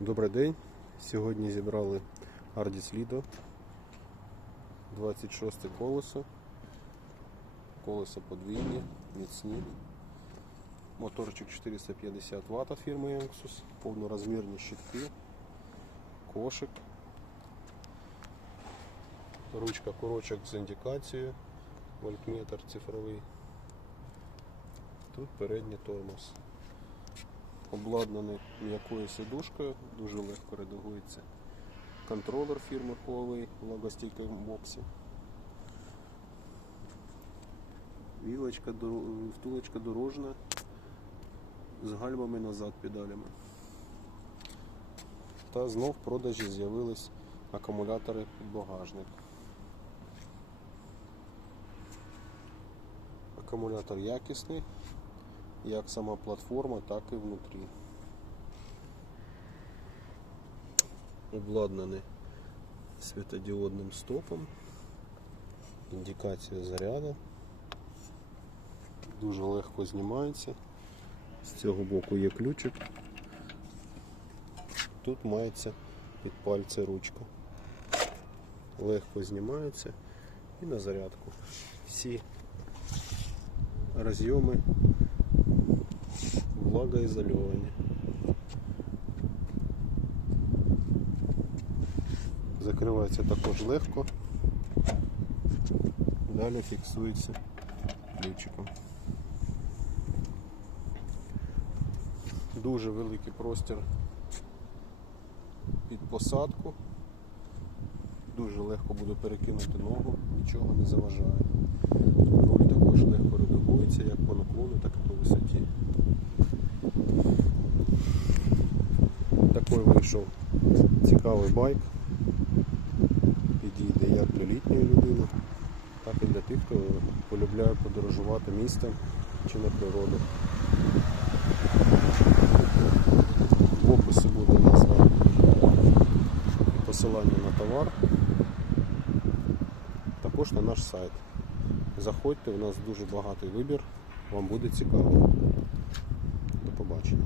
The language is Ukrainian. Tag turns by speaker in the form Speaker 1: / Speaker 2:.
Speaker 1: Добрий день. Сьогодні зібрали Ardis Lido 26 колесо. Колеса подвійні, міцні. Моторчик 450 Вт фірми Youngsus, повнорозмірні щитки, кошик, ручка корочок з індикацією, вольтметр цифровий. Тут передній тормоз обладнаний м'якою сидушкою, дуже легко редагується. Контролер фірми Huawei в влагостійкому боксі. Вілочка, втулочка дорожна з гальмами назад педалями. Та знов в продажі з'явились акумулятори під багажник. Акумулятор якісний, як сама платформа, так і внутрі. Обладнаний світодіодним стопом, індикація заряду. Дуже легко знімається. З цього боку є ключик. Тут мається під пальці ручка. Легко знімається і на зарядку. Всі розйоми влагоізольовані. Закривається також легко. Далі фіксується ключиком. Дуже великий простір під посадку. Дуже легко буде перекинути ногу, нічого не заважає. Руль також легко редагується як по наклону, так і по висоті. Вийшов цікавий байк. Підійде як для літньої людини, так і для тих, хто полюбляє подорожувати містом чи на природу. В описі буде назва посилання на товар. Також на наш сайт. Заходьте, у нас дуже багатий вибір, вам буде цікаво. До побачення.